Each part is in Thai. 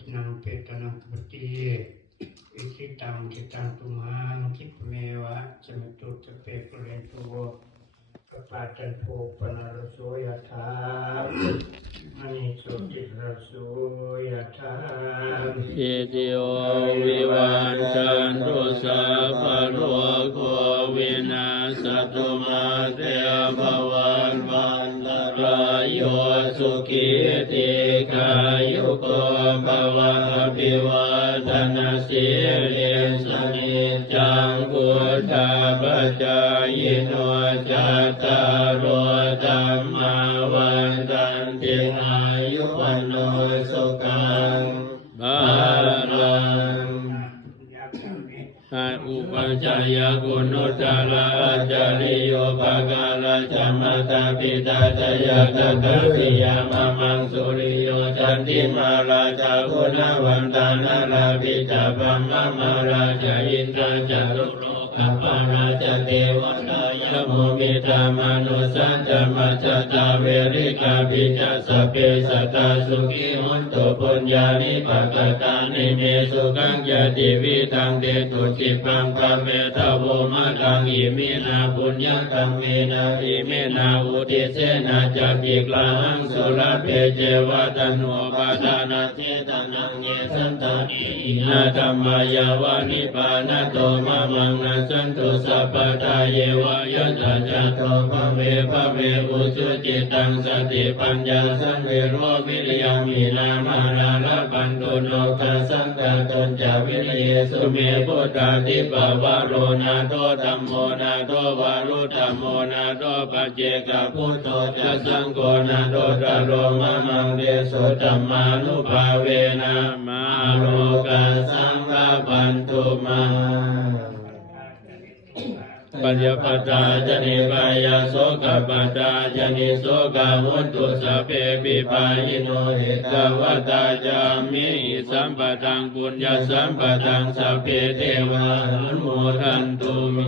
ตินังเปตนังปฏิอิทิตังทิตังตุมังคิปเมวะจมิตุตเปกเรนตุโวกปาจันโทปนารโสยถามณิโสติรโสยถาอิติโอวิวันจันตุสั วันวันตรายโยสุขีติกายุโกภวะอภิวาทนาสิริสนิจจังพุทธาปัจายโนจัตตารโอธรรมาวันตันติอายุวันโนสุขังบาลังอาอุปจายกุณุตลาจาริโยภกา จามาตาปิตาจายตตาปิยามามังสุริโยจันติมาราชาคุณวันตานาราปิจาปัมมามาราชาอินทราจารุโลกปาราจเทวตา โมมิตามนุสัจจมัจจตาเวริกาปิจัสเพสัตาสุขิหุนตุปุญญานิปักตานิเมสุขังยติวิตังเดตุจิปังปะเมทโวมะตังอิมินาปุญญตังเมนาอิเมนาอุติเสนาจักิกลาหังสุรเพเจวะตันโนปาดานาเทตนังเยสันตานิอินาธรรมายาวานิปานาโตมะมังนาสันตุสัพพทาเยวะยะตาจัตโตภะเวภะเวอุสุจิตังสติปัญญาสังเวโรวิริยมินามาลาลปันตุโนตัสสังกาตนจาวิริยสุเมพุทธาทิปวาโรนาโตธัมโมนาโตวารุธัมโมนาโตปัจเจกพุทโธจะสังโฆนาโตตะโลมะมังเดโสธัมมานุภาเวนะมาโลกัสสังฆปันตุมา ปัญญปตาจนิปายาโสกปตาจนิโสกามุตุสพเพปิปายโนเอกวตาจามิสัมปตังปุญญาสัมปตังสัพเพเทวานุโมทันตุมิ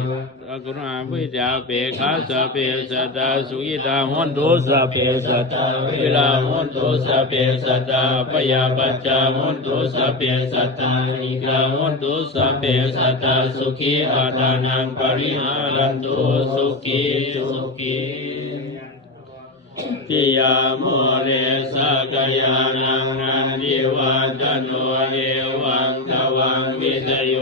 กรุณาวิจาเปคาสัพเพสัตตาสุขิตาหุนตุสัพเพสัตตาวิลาหุนตุสัพเพสัตตาปยาปัจจาหุนตุสัพเพสัตตานิกาหุนตุสัพเพสัตตาสุขีอาทานังปริหารันตุสุขีสุขีทิยาโมเรสกยานังนันทิวัตโนเอวังทวังวิทโย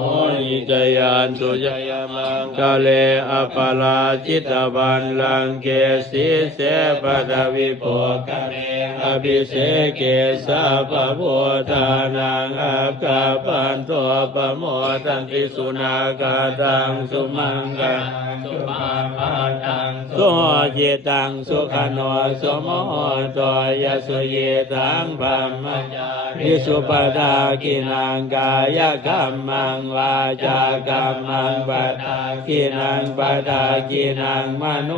โหนิ จยันตุจยมังกะเลอปาลาจิตบันลังเกสีเสปทวิโปกะเรอภิเสเกสาปะโพธานังอัปกาปันโตปะโมทันติสุนากาตังสุมังกังสุมาภาตังสุเจตังสุขโนสุโมโตยสุเยตังพัมมจาริสุปทากินังกายกรรมังวาจากรรมังปัตตากินังปัตตากินังมโน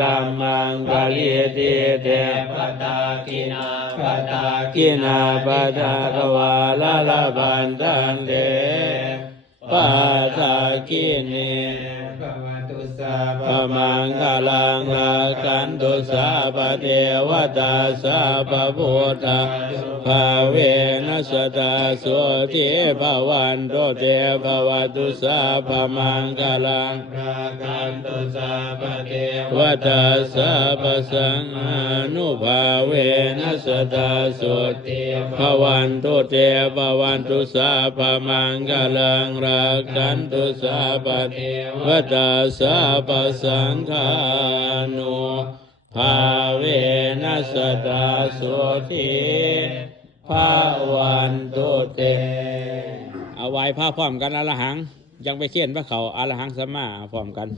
กรรมังกาลิติเตปัตากินาปัตตากินาปัตตากวาลาลาบันตันเตปัตตากิเน ปะมังคลังอากันตุสาปเทวตาสาปพุทธาภาเวนัสตาสุติภวันโตเตภวตุสาปมังคลังรากันตุสาปเทวตาสาปสังอนุภาเวนัสตาสุติภวันโตเตภวันตุสาปมังคลังรากันตุสาปเทวตาสาปสังฆานุภาเวนัสตาสุทิภาวันตุเต เอาไว้พาพร้อมกันอรหัง ยังไปเขียนพระเขาอรหังสัมมาพร้อมกัน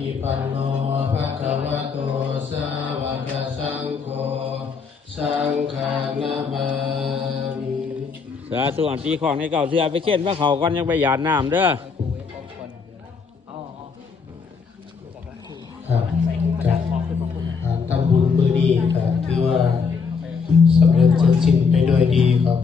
ฏิปันโนภะคะวะโตสาวกสังโฆสังฆานามามิสาธุอันตีของในเก่าเสือไปเช่นว่าเขาก่อนยังไปหยาดน้ำเด้อครับการทำบุญถือว่าสำเร็จเสร็จสิ้นไปโดยดีครับ